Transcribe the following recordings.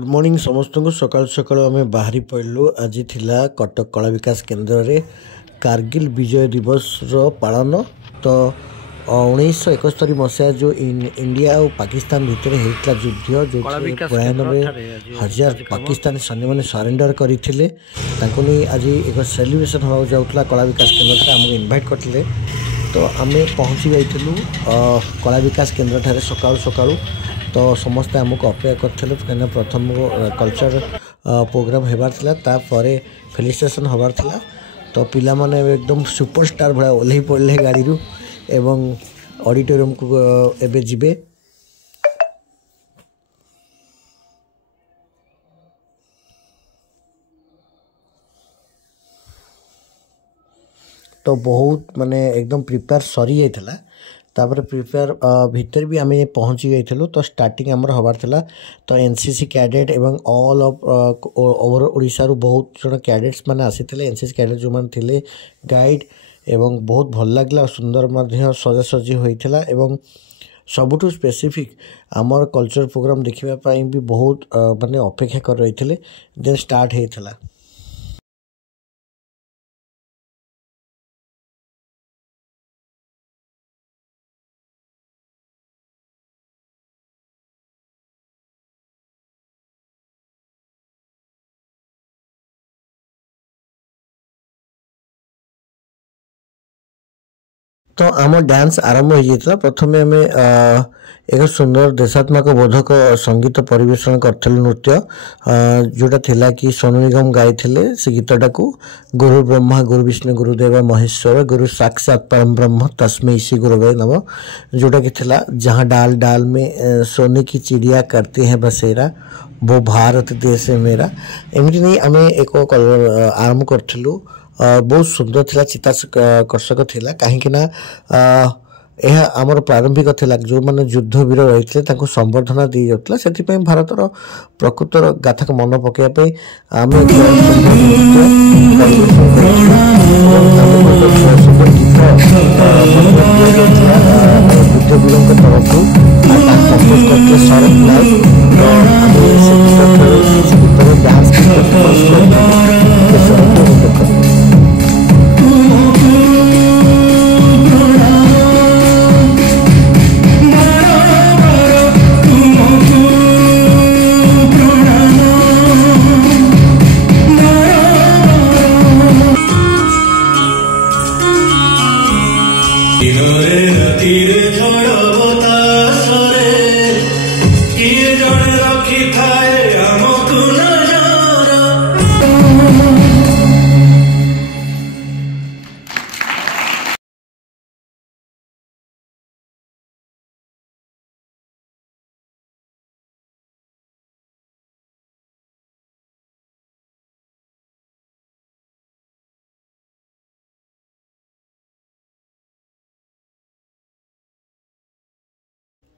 Good morning समस्त को सकाल सकाल आम बाहरी पड़लु। आज थिला कटक कला विकास केन्द्र में कारगिल विजय दिवस पालन। तो 1971 मसीहा जो इंडिया और पाकिस्तान भितर होता युद्ध जो 92,000 पाकिस्तानी सैन्य मैंने सरेंडर करते आज एक सेलिब्रेशन होगा जाऊला कला विकास केन्द्र आमको इनभाइट करते। तो आम पहुँची जाइलु कला विकास केन्द्र ठारे सकाळु सकाळु। तो समस्ते आमको अपेक्षा करते कहीं प्रथम कल्चर प्रोग्राम होबार तापर फेलिस्ट्रेशन होबार थिला। तो पिला माने एकदम सुपरस्टार भाया ओल्हे पड़े गाड़ी रू एवं ऑडिटोरियम को एबे जिबे। तो बहुत माने एकदम प्रिपेयर सरी जाइथला। तापर प्रिपेयर भितर भी आम पहुँची गई। तो स्टार्टिंग आमर हबार थिला। तो एनसीसी कैडेट एवं ऑल ऑफ ओवर ओडिशा रू बहुत जन कैडेट्स माने आसीथिले। एनसीसी कैडेट जो माने थिले गाइड एवं बहुत भल लागला सुंदर मध्य सजासजी होइथिला। एवं सबुठु स्पेसिफिक आमर कल्चर प्रोग्राम देखिबा पई भी बहुत माने अपेक्षा कर रहिथिले। Then start हेइथिला। तो आम डांस आरंभ हो जाता। प्रथम आम एक सुंदर देशात्मक बोधक संगीत परिवेशन करथिलु नृत्य जोटा थिला कि सोनू निगम गाइथिले। से गीतटा को गुरु ब्रह्मा गुरु विष्णु गुरुदेव महेश्वर गुरु साक्षात परम ब्रह्म तस्मै श्री गुरुवे नमः। जोटा कि थिला जहाँ डाल डाल में सोने की चिड़िया करते हैं बसेरा वो भारत देश है मेरा। एमती नहीं आम एक आरंभ करथिलु। बहुत सुंदर थिला चित्ताकर्षक थिला कहीं यह आमर प्रारंभिक थिला जो माने युद्ध वीर रही संबर्धना दी जाता। से भारतर प्रकृतर गाथा को मन पकड़ आम युद्ध वीरों तरफ शरद लाल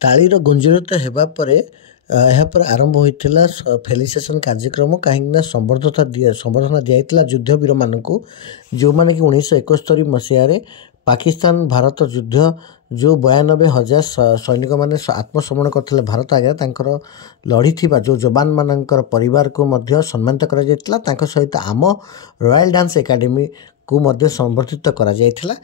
तालीर गुंजरित होगा पर आरंभ होता फेलिस्ट्रेशन कार्यक्रम कहीं संबर्धना दिया युद्ध वीर मानक जो माने कि 1971 मसीह पाकिस्तान भारत युद्ध जो 92,000 सैनिक मैंने आत्मसमरण करते भारत आगे तांकर लड़ी थी जो जवान मानकर परिवार को मध्य सम्मानित करा जायतिला। सहित आम रॉयल डांस एकेडमी को मध्य संबर्धित करा जायतिला।